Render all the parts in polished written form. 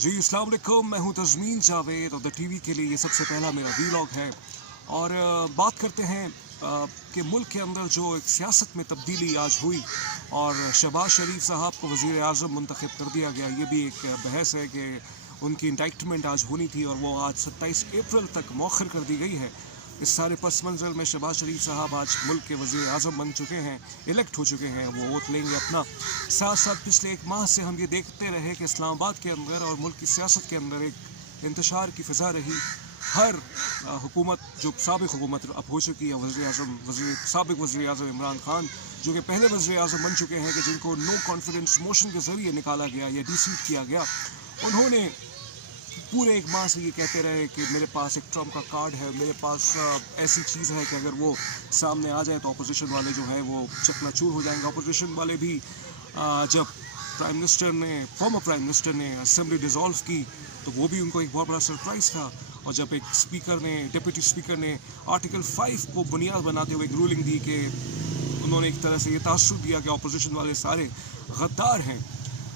जी अस्सलाम वालेकुम, मैं हूं तज़मीन जावेद और द टीवी के लिए ये सबसे पहला मेरा वीलॉग है। और बात करते हैं कि मुल्क के अंदर जो एक सियासत में तब्दीली आज हुई और शहबाज शरीफ साहब को वज़ीर आज़म मुंतखब कर दिया गया। ये भी एक बहस है कि उनकी इंडाइटमेंट आज होनी थी और वो आज 27 अप्रैल तक मौखर कर दी गई है। इस सारे पस मंज़र में शहबाज शरीफ साहब आज मुल्क के वज़ीर आज़म बन चुके हैं, इलेक्ट हो चुके हैं, वो वोट लेंगे अपना। साथ साथ पिछले एक माह से हम ये देखते रहे कि इस्लामाबाद के अंदर और मुल्क की सियासत के अंदर एक इंतशार की फ़िज़ा रही। हर हुकूमत जो साबिक़ हुकूमत अब हो चुकी है, साबिक़ वज़ीर आज़म इमरान खान जो कि पहले वज़ीर आज़म बन चुके हैं कि जिनको नो कॉन्फिडेंस मोशन के ज़रिए निकाला गया या डिसीट किया गया, उन्होंने पूरे एक माह से ये कहते रहे कि मेरे पास एक ट्रम्प का कार्ड है, मेरे पास ऐसी चीज़ है कि अगर वो सामने आ जाए तो अपोजिशन वाले जो है वो चकनाचूर हो जाएंगे। अपोजिशन वाले भी जब फॉर्मर प्राइम मिनिस्टर ने असेंबली डिज़ोल्व की तो वो भी उनको एक बहुत बड़ा सरप्राइज़ था। और जब एक डिप्टी स्पीकर ने आर्टिकल 5 को बुनियाद बनाते हुए एक रूलिंग दी कि उन्होंने एक तरह से ये तासुर दिया कि अपोजिशन वाले सारे गद्दार हैं।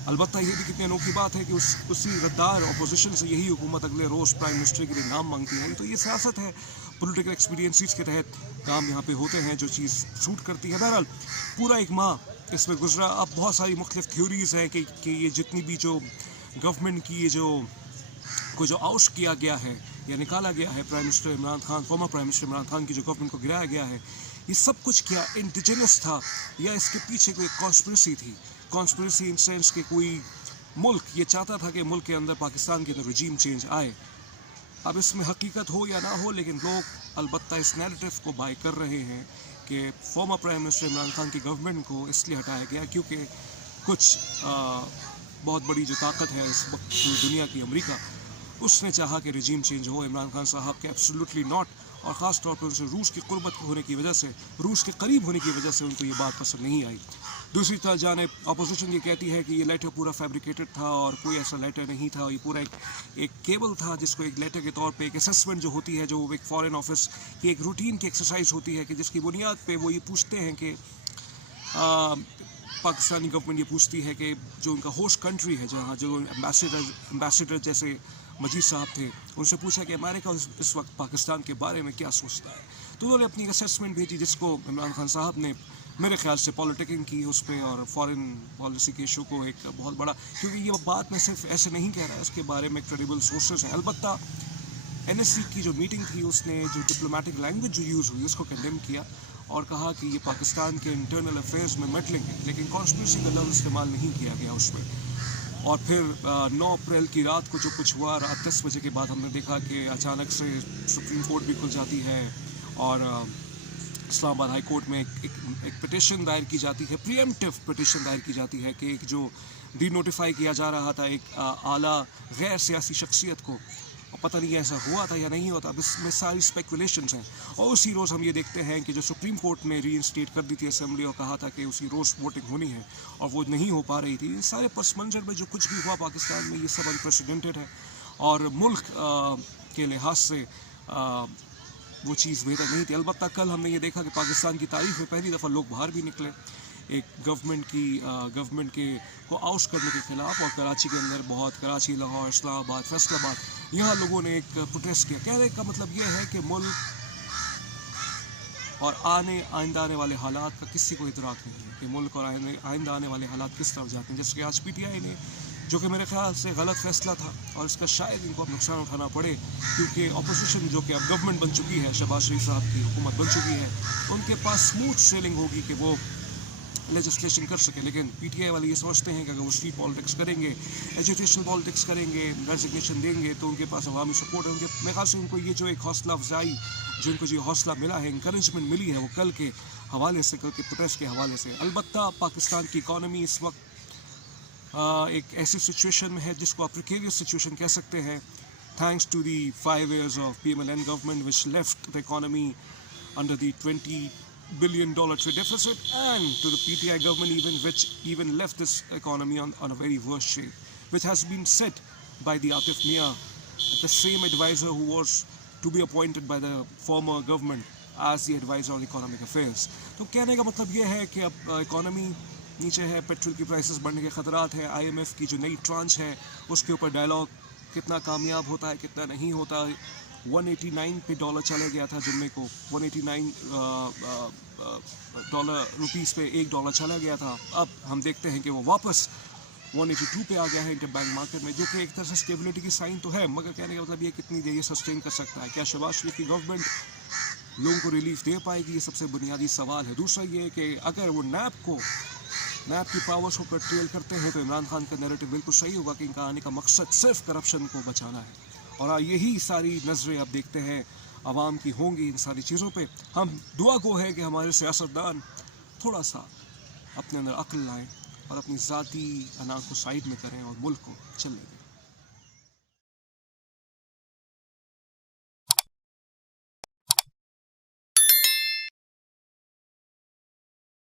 अलबत्ता ये भी कितनी अनोखी बात है कि उसी गद्दार अपोजिशन से यही हुकूमत अगले रोज़ प्राइम मिनिस्टर के लिए नाम मांगती है। तो ये सियासत है, पॉलिटिकल एक्सपीरियंसिस के तहत काम यहाँ पे होते हैं, जो चीज़ सूट करती है। बहरहाल पूरा एक माह इसमें गुजरा। अब बहुत सारी मुख्तलिफ थ्योरीज़ हैं कि ये जितनी भी जो गवर्नमेंट की ये जो आउट किया गया है या निकाला गया है prime minister Imran Khan, former prime minister Imran Khan की जो गवर्नमेंट को गिराया गया है, ये सब कुछ क्या इंडिजिनस था या इसके पीछे कोई कॉन्स्पिरेसी थी। कॉन्स्पिरेसी इन सेंस कि कोई मुल्क ये चाहता था कि मुल्क के अंदर पाकिस्तान के अंदर रजीम चेंज आए। अब इसमें हकीकत हो या ना हो, लेकिन लोग अलबत्ता इस नैरेटिव को बाय कर रहे हैं कि former prime minister Imran Khan की गवर्नमेंट को इसलिए हटाया गया क्योंकि कुछ बहुत बड़ी जो ताकत है इस वक्त पूरी दुनिया की, अमेरिका, उसने चाहा कि रजीम चेंज हो। इमरान खान साहब के एब्सोल्युटली नॉट, और ख़ास तौर पर उनसे रूस की क़ुर्बत होने की वजह से, रूस के करीब होने की वजह से उनको ये बात पसंद नहीं आई। दूसरी तरफ जाने अपोजिशन ये कहती है कि ये लेटर पूरा फैब्रिकेटेड था और कोई ऐसा लेटर नहीं था, ये पूरा एक केबल था जिसको एक लेटर के तौर पे एक असेसमेंट जो होती है, जो एक फॉरेन ऑफिस की एक रूटीन की एक्सरसाइज होती है कि जिसकी बुनियाद पे वो ये पूछते हैं कि पाकिस्तानी गवर्नमेंट ये पूछती है कि जो उनका होस्ट कंट्री है, जहाँ जो एम्बेसडर जैसे मजीद साहब थे, उनसे पूछा कि अमेरिका इस वक्त पाकिस्तान के बारे में क्या सोचता है। तो उन्होंने अपनी असेसमेंट भेजी जिसको इमरान खान साहब ने मेरे ख्याल से पॉलिटिकिंग की उस पर और फॉरेन पॉलिसी के इशू को एक बहुत बड़ा, क्योंकि ये बात मैं सिर्फ ऐसे नहीं कह रहा है, इसके बारे में क्रेडिबल सोर्सेज हैं। अलबत्ता NSC की जो मीटिंग थी उसने जो डिप्लोमेटिक लैंग्वेज जो यूज़ हुई उसको कंडेम किया और कहा कि ये पाकिस्तान के इंटरनल अफेयर्स में मेडलिंग है, लेकिन कॉन्स्पिरेसी का लफ्ज़ इस्तेमाल नहीं किया गया उस पर। और फिर 9 अप्रैल की रात को जो कुछ हुआ, रात 10 बजे के बाद हमने देखा कि अचानक से सुप्रीम कोर्ट भी खुल जाती है और इस्लामाबाद हाई कोर्ट में एक पिटिशन दायर की जाती है, प्रीएम्प्टिव पिटिशन दायर की जाती है कि एक जो डी नोटिफाई किया जा रहा था एक आला गैर सियासी शख्सियत को, और पता नहीं ऐसा हुआ था या नहीं होता। अब इसमें सारी स्पेकुलेशंस हैं। और उसी रोज़ हम ये देखते हैं कि जो सुप्रीम कोर्ट ने रीइंस्टेट कर दी थी असेंबली और कहा था कि उसी रोज़ वोटिंग होनी है और वो नहीं हो पा रही थी। सारे पस मंज़र में जो कुछ भी हुआ पाकिस्तान में, ये सब अनप्रेसिडेंटेड है और मुल्क के लिहाज से वो चीज़ बेहतर नहीं थी। अलबत्ता कल हमने ये देखा कि पाकिस्तान की तारीख में पहली दफ़ा लोग बाहर भी निकले एक गवर्नमेंट के को आउट करने के ख़िलाफ़, और कराची के अंदर कराची, लाहौर, इस्लामाबाद, फैसलाबाद, यहाँ लोगों ने एक प्रोटेस्ट किया। कहने का मतलब ये है कि मुल्क और आइंदा आने वाले हालात का किसी को इदराक नहीं है कि मुल्क और आइंदा आने वाले हालात किस तरफ जाते हैं। जैसे कि आज PTI ने, जो कि मेरे ख्याल से गलत फैसला था और इसका शायद इनको अब नुकसान उठाना पड़े, क्योंकि अपोजिशन जो कि अब गवर्नमेंट बन चुकी है, शहबाज शरीफ साहब की हुकूमत बन चुकी है, उनके पास स्मूथ सेलिंग होगी कि वो लेजिस्लेशन कर सके। लेकिन PTI वाले ये समझते हैं कि अगर वो स्ट्रीट पॉलिटिक्स करेंगे, एजुकेशनल पॉलिटिक्स करेंगे, रेजिग्नेशन देंगे तो उनके पास अवामी सपोर्ट है। उनके मेरे ख्याल से उनको ये जो एक हौसला अफजाई, जो उनको जो हौसला मिला है, इंकरेजमेंट मिली है, वो कल के हवाले से, कल के प्रोटेस्ट के हवाले से। अलबत्ता पाकिस्तान की इकॉनमी इस वक्त एक ऐसी सिचुएशन में है जिसको आप प्रिकेरियस सिचुएशन कह सकते हैं, thanks to the 5 years of PMLN government which left the economy under the $20 billion trade deficit, and to the PTI government which left this economy on a very worse shape, which has been set by the Atif Mia, the same advisor who was to be appointed by the former government as the advisor on economic affairs. तो कहने का मतलब ये है कि अब economy نیچے ہے پیٹرول کی پرائسز بڑھنے کے خطرات ہیں, IMF کی جو نئی ٹرانچ ہے اس کے اوپر ڈائلاگ کتنا کامیاب ہوتا ہے کتنا نہیں ہوتا. 189 پہ ڈالر چلا گیا تھا جمعے کو, 189 روپیز پہ $1 چلا گیا تھا. اب ہم دیکھتے ہیں کہ وہ واپس 182 پہ آ گیا ہے انٹر بینک مارکیٹ میں, جو کہ ایک طرح سے اسٹیبلٹی کی سائن تو ہے, مگر کہنے کا مطلب یہ کتنی دیر یہ سسٹین کر سکتا ہے. کیا شہباز شریف کی گورنمنٹ لوگوں کو ریلیف دے پائے گی, یہ سب سے بنیادی سوال ہے. دوسرا یہ کہ اگر وہ نیب کی پاورز کو کنٹرول کرتے ہیں تو عمران خان کا نیریٹو بالکل صحیح ہوگا کہ ان کا آنے کا مقصد صرف کرپشن کو بچانا ہے, اور یہی ساری نظریں اب دیکھتے ہیں عوام کی ہوں گی ان ساری چیزوں پہ. ہم دعا کو ہے کہ ہمارے سیاستدان تھوڑا سا اپنے اندر عقل لائیں اور اپنی ذاتی انا کو سائڈ میں کریں اور ملک کو چلنے دیں.